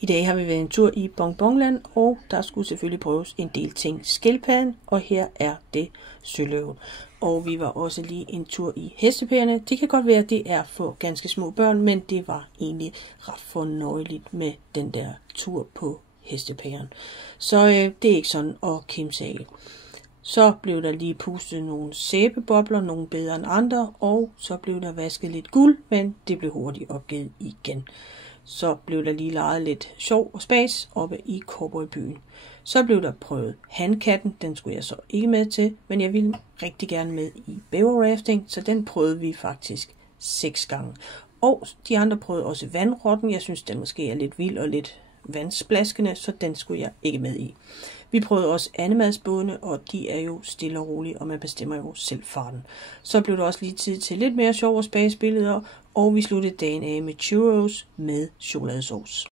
I dag har vi været en tur i Bonbonland, og der skulle selvfølgelig prøves en del ting. Skildpadden, og her er det søløven. Og vi var også lige en tur i hestepærerne. Det kan godt være, at det er for ganske små børn, men det var egentlig ret fornøjeligt med den der tur på hestepæren. Så det er ikke sådan at kimse af. Så blev der lige pustet nogle sæbebobler, nogle bedre end andre, og så blev der vasket lidt guld, men det blev hurtigt opgivet igen. Så blev der lige leget lidt sjov og spas oppe i Cowboybyen. Så blev der prøvet handkatten, den skulle jeg så ikke med til, men jeg ville rigtig gerne med i bæverrafting, så den prøvede vi faktisk 6 gange. Og de andre prøvede også vandrotten, jeg synes den måske er lidt vild og lidt vandsplaskende, så den skulle jeg ikke med i. Vi prøvede også andemadsbådene, og de er jo stille og rolige, og man bestemmer jo selv farten. Så blev der også lige tid til lidt mere sjov og spas billeder, og vi sluttede dagen af med churros med chokoladesauce.